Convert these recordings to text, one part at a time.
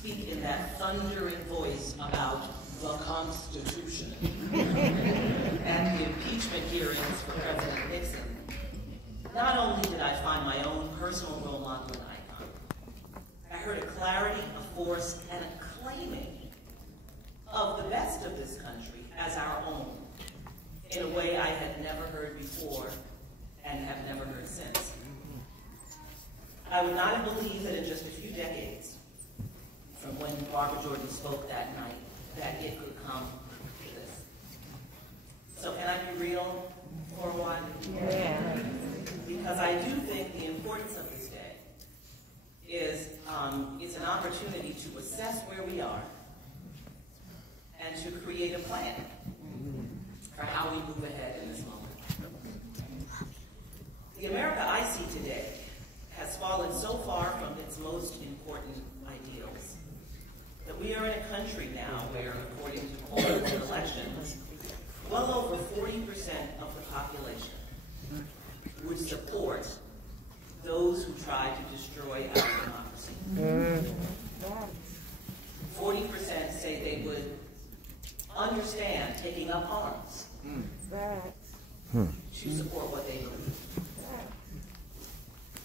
speak in that thundering voice about the Constitution and the impeachment hearings for President Nixon, not only did I find my own personal role model and icon, I heard a clarity, a force, and a claiming of the best of this country as our own in a way I had never heard before and have never heard since. I would not have believed that in just a few decades from when Barbara Jordan spoke that night that it could come to this. So can I be real for a while? Yeah. Because I do think the importance of this day is it's an opportunity to assess where we are and to create a plan for how we move ahead in this moment. The America I see today has fallen so far from its most important ideals that we are in a country now where, according to polls and elections, well over 40% of the population would support those who try to destroy our democracy. 40% say they would understand taking up arms to support what they believe.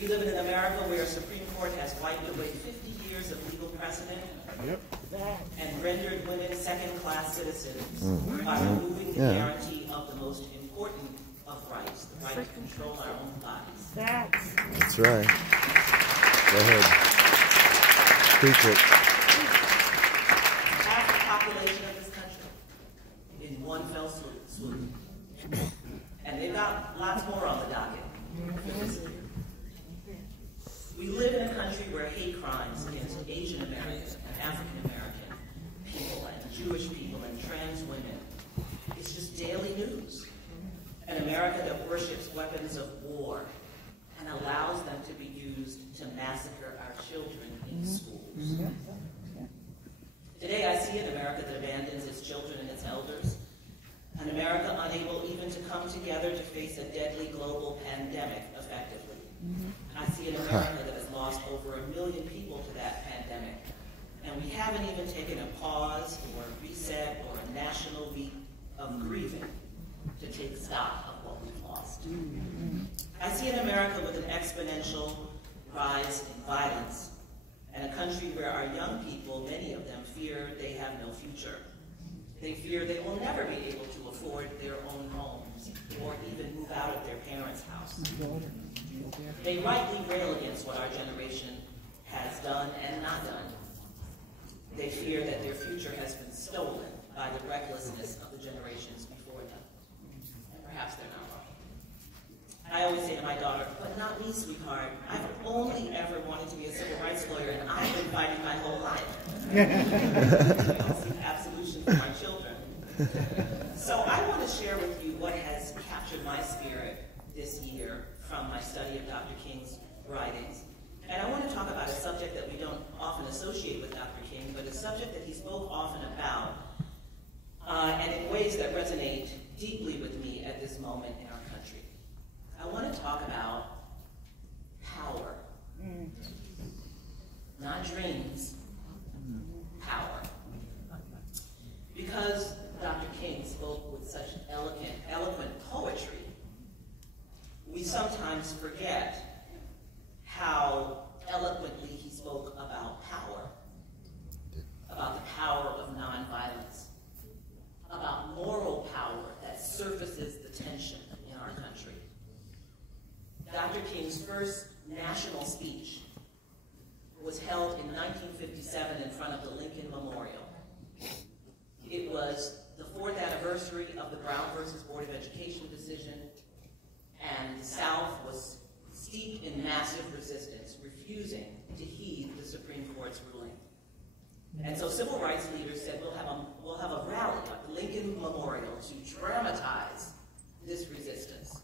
We live in an America where a Supreme Court has wiped away 50 years of legal precedent and rendered women second-class citizens by removing the guarantee of the most important of rights, the right to control our own bodies. That's right. Go ahead. Speak it. Half the population of this country in one fell swoop. And they've got lots more on the docket for this year. We live in a country where hate crimes against Asian American and African American people and Jewish people and trans women, it's just daily news. An America that worships weapons of war and allows them to be used to massacre our children in schools. Today I see an America that abandons its children and its elders, an America unable even to come together to face a deadly global pandemic effectively. I see an America that has lost over 1 million people to that pandemic, and we haven't even taken a pause or a reset or a national week of grieving to take stock of what we've lost. I see an America with an exponential rise in violence, and a country where our young people, many of them, fear they have no future. They fear they will never be able to afford their own homes or even move out of their parents' house. They rightly rail against what our generation has done and not done. They fear that their future has been stolen by the recklessness of the generations before them. And perhaps they're not wrong. I always say to my daughter, but not me, sweetheart. I've only ever wanted to be a civil rights lawyer, and I've been fighting my whole life. I'll seek absolution for my children. So I want to share with you what has captured my spirit this year from my study of Dr. King's writings. And I want to talk about a subject that we don't often associate with Dr. King, but a subject that he spoke often about, and in ways that resonate deeply with me at this moment in our country. I want to talk about power. Not dreams, power. Because Dr. King spoke with such eloquent poetry, we sometimes forget how eloquently he spoke about power the power of nonviolence, about moral power that surfaces the tension in our country. Dr. King's first national speech was held in 1957 in front of the Lincoln Memorial. It was the 4th anniversary of the Brown versus Board of Education decision, and the South was steeped in massive resistance, refusing to heed the Supreme Court's ruling. And so civil rights leaders said, we'll have a rally at the Lincoln Memorial to dramatize this resistance.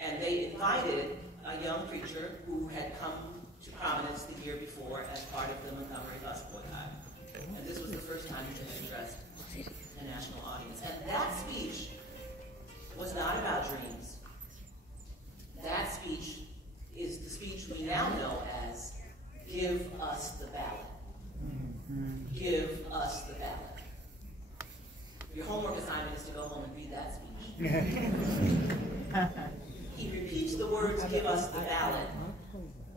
And they invited a young preacher who had come to prominence the year before as part of the Montgomery bus boycott. And this was the first time he had addressed a national audience. And that speech was not about dreams. That speech is the speech we now know as "Give Us the Ballot." give us the ballot. Your homework assignment is to go home and read that speech. He repeats the words, give us the ballot,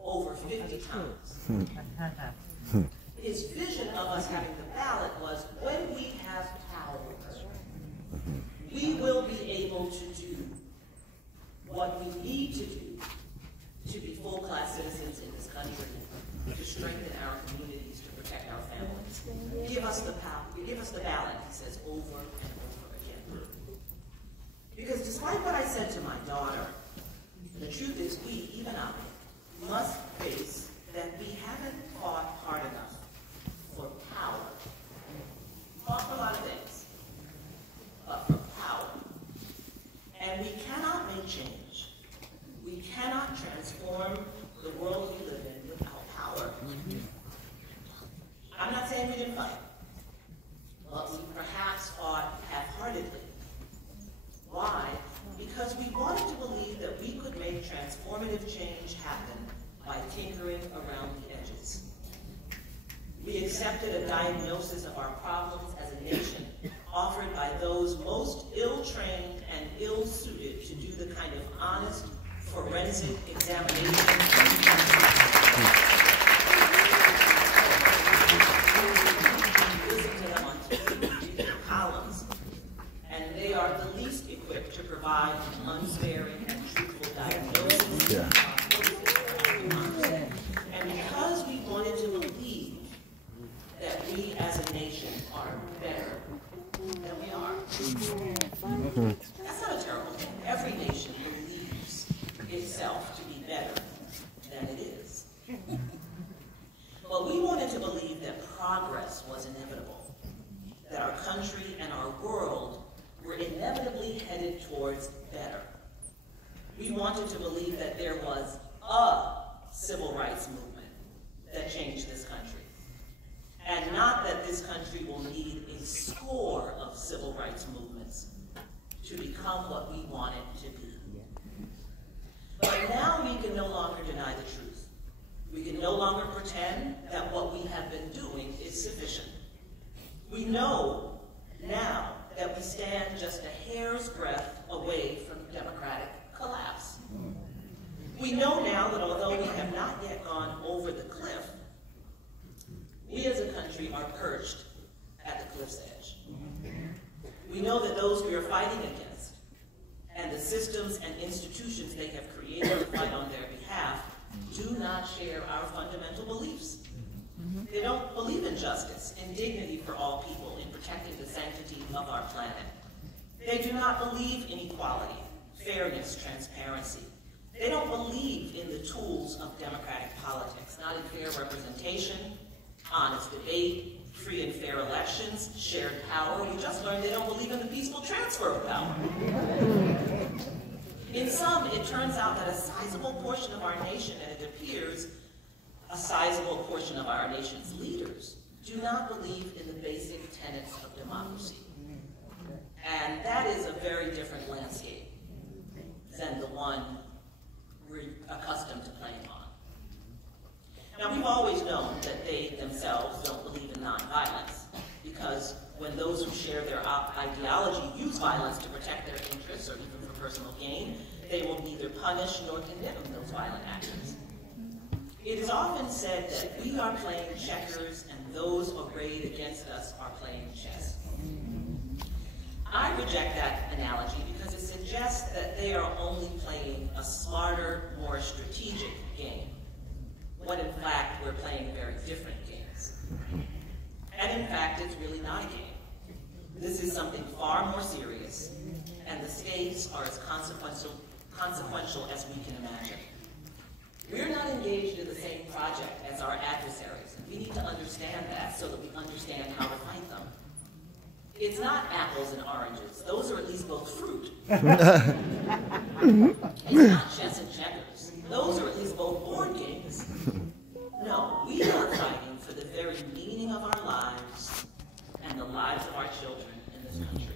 over 50 times. His vision of us having the ballot was, when we have power, we will be able to do what we need to do to be full-class citizens in this country, to strengthen our communities, to protect our families. Give us the power, give us the ballot, he says over and over again. Because despite what I said to my daughter, the truth is we, even I, must face that we haven't fought hard enough for power. We fought for a lot of things, but for power. And we cannot make change. We cannot transform the world we live in without power. I'm not saying we didn't fight, but we perhaps fought half-heartedly. Why? Because we wanted to believe that we could make transformative change happen by tinkering around the edges. We accepted a diagnosis of our problems as a nation offered by those most ill-trained and ill-suited to do the kind of honest, forensic examination. Listen to them on TV, read their columns, and they are the least equipped to provide an unsparing and truthful diagnosis. Yeah. And because we wanted to believe that we as a nation are better than we are. That's not a terrible thing. Every nation believes itself to be better than it is. But we wanted to believe that progress was inevitable, that our country and our world were inevitably headed towards better. We wanted to believe that there was a civil rights movement that changed this country, and not that this country will need a score of civil rights movements to become what we want it to be. But now we can no longer deny the truth. We can no longer pretend that what we have been doing is sufficient. We know now that we stand just a hair's breadth away from democratic collapse. We know now that although we have not yet gone over the cliff, we as a country are perched at the cliff's edge. We know that those we are fighting against and the systems and institutions they have created to fight on their behalf do not share our fundamental beliefs. They don't believe in justice, in dignity for all people, in protecting the sanctity of our planet. They do not believe in equality, fairness, transparency. They don't believe in the tools of democratic politics, not in fair representation, honest debate, free and fair elections, shared power. We just learned they don't believe in the peaceful transfer of power. In sum, it turns out that a sizable portion of our nation, and it appears a sizable portion of our nation's leaders, do not believe in the basic tenets of democracy. And that is a very different landscape than the one we're accustomed to playing on. Now, we've always known that they themselves don't believe in nonviolence, because when those who share their ideology use violence to protect their interests or even for personal gain, they will neither punish nor condemn those violent actions. It is often said that we are playing checkers and those arrayed against us are playing chess. I reject that analogy because it suggests that they are only playing a smarter, more strategic game, when in fact we're playing very different games. And in fact, it's really not a game. This is something far more serious, and the stakes are as consequential as we can imagine. We're not engaged in the same project as our adversaries, and we need to understand that so that we understand how to fight them. It's not apples and oranges. Those are at least both fruit. It's not chess and checkers. Those are at least both board games. No, we are fighting for the very meaning of our lives and the lives of our children in this country.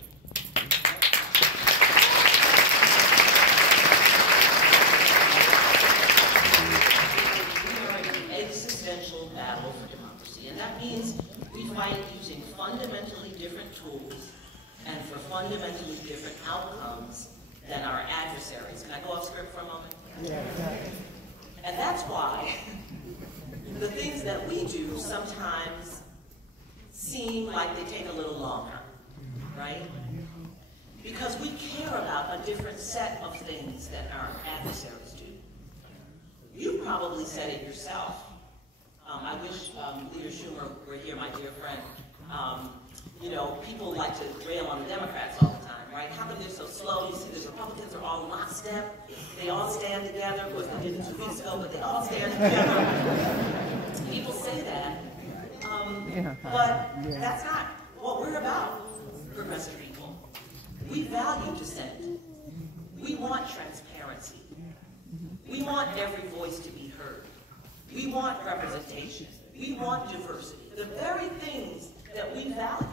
We are in an existential battle for democracy, and that That means we fight using fundamentally different tools and for fundamentally different outcomes than our adversaries. Can I go off script for a moment? Yeah. And that's why the things that we do sometimes seem like they take a little longer, right? Because we care about a different set of things than our adversaries do. You probably said it yourself. I wish Leader Schumer were here, my dear friend. You know, people like to rail on the Democrats all the time, right? How come they're so slow? You see, the Republicans are all lockstep. They all stand together. Of course, they did it 2 weeks ago, but they all stand together. People say that. But that's not what we're about, progressive people. We value dissent. We want transparency. We want every voice to be heard. We want representation. We want diversity. The very things that we value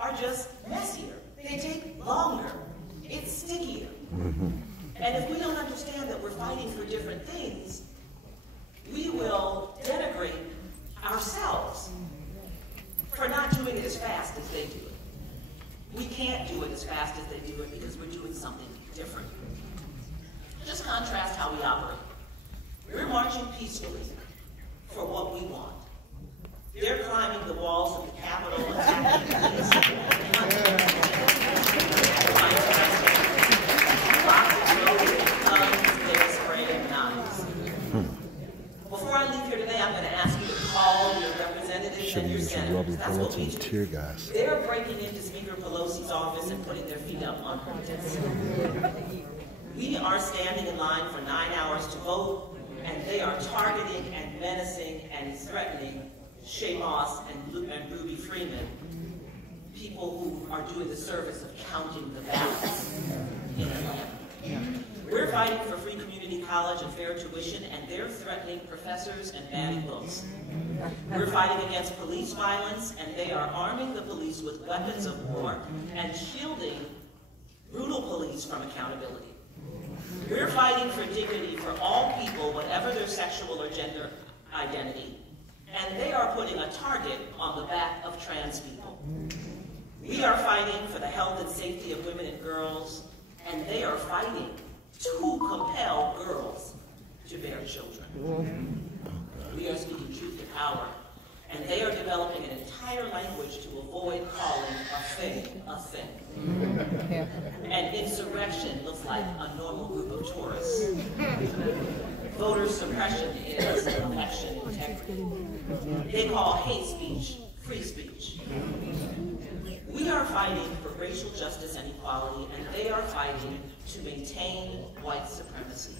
are just messier. They take longer. It's stickier. And if we don't understand that we're fighting for different things, we will denigrate ourselves for not doing it as fast as they do it. We can't do it as fast as they do it because we're doing something different. Just contrast how we operate. We're marching peacefully for what we want. They're climbing the walls of the Capitol, attacking police. They're spraying knives. Before I leave here today, I'm going to ask you to call your representatives and your senators. That's what we do. Tear gas. They're breaking into Speaker Pelosi's office and putting their feet up on her desk. We are standing in line for 9 hours to vote, and they are targeting and menacing and threatening Shea Moss and Ruby Freeman, people who are doing the service of counting the ballots in Atlanta. We're fighting for free community college and fair tuition, and they're threatening professors and banning books. We're fighting against police violence, and they are arming the police with weapons of war and shielding brutal police from accountability. We're fighting for dignity for all people, whatever their sexual or gender identity, and they are putting a target on the back of trans people. We are fighting for the health and safety of women and girls, and they are fighting to compel girls to bear children. We are speaking truth to power, and they are developing an entire language to avoid calling a thing a thing. And insurrection looks like a normal group of tourists. Voter suppression is election integrity. They call hate speech free speech. We are fighting for racial justice and equality, and they are fighting to maintain white supremacy.